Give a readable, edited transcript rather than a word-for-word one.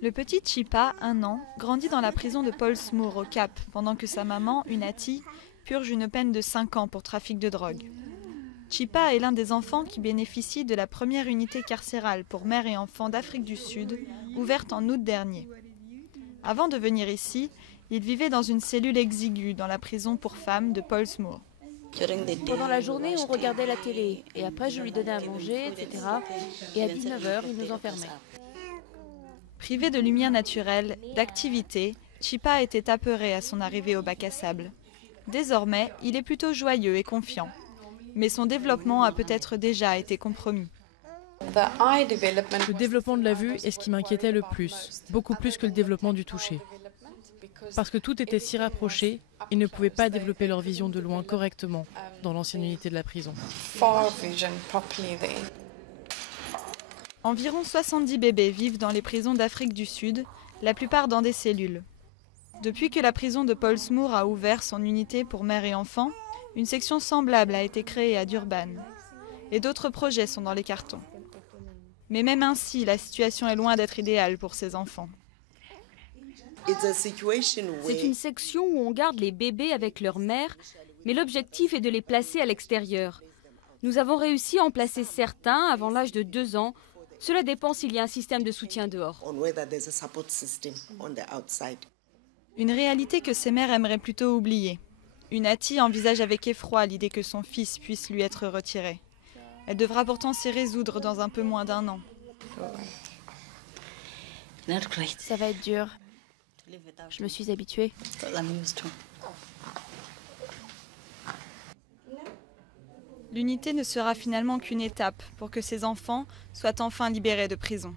Le petit Chipa, 1 an, grandit dans la prison de Pollsmoor au Cap, pendant que sa maman, Unati, purge une peine de 5 ans pour trafic de drogue. Chipa est l'un des enfants qui bénéficient de la première unité carcérale pour mères et enfants d'Afrique du Sud, ouverte en août dernier. Avant de venir ici, il vivait dans une cellule exiguë dans la prison pour femmes de Pollsmoor. Pendant la journée, on regardait la télé, et après je lui donnais à manger, etc. Et à 19h, il nous enfermait. Privé de lumière naturelle, d'activité, Chipa était apeuré à son arrivée au bac à sable. Désormais, il est plutôt joyeux et confiant. Mais son développement a peut-être déjà été compromis. Le développement de la vue est ce qui m'inquiétait le plus, beaucoup plus que le développement du toucher. Parce que tout était si rapproché, ils ne pouvaient pas développer leur vision de loin correctement dans l'ancienne unité de la prison. Environ 70 bébés vivent dans les prisons d'Afrique du Sud, la plupart dans des cellules. Depuis que la prison de Pollsmoor a ouvert son unité pour mères et enfants, une section semblable a été créée à Durban. Et d'autres projets sont dans les cartons. Mais même ainsi, la situation est loin d'être idéale pour ces enfants. C'est une section où on garde les bébés avec leur mère, mais l'objectif est de les placer à l'extérieur. Nous avons réussi à en placer certains avant l'âge de 2 ans. Cela dépend s'il y a un système de soutien dehors. Une réalité que ces mères aimeraient plutôt oublier. Unati envisage avec effroi l'idée que son fils puisse lui être retiré. Elle devra pourtant s'y résoudre dans un peu moins d'1 an. Ça va être dur. Je me suis habituée. L'unité ne sera finalement qu'une étape pour que ces enfants soient enfin libérés de prison.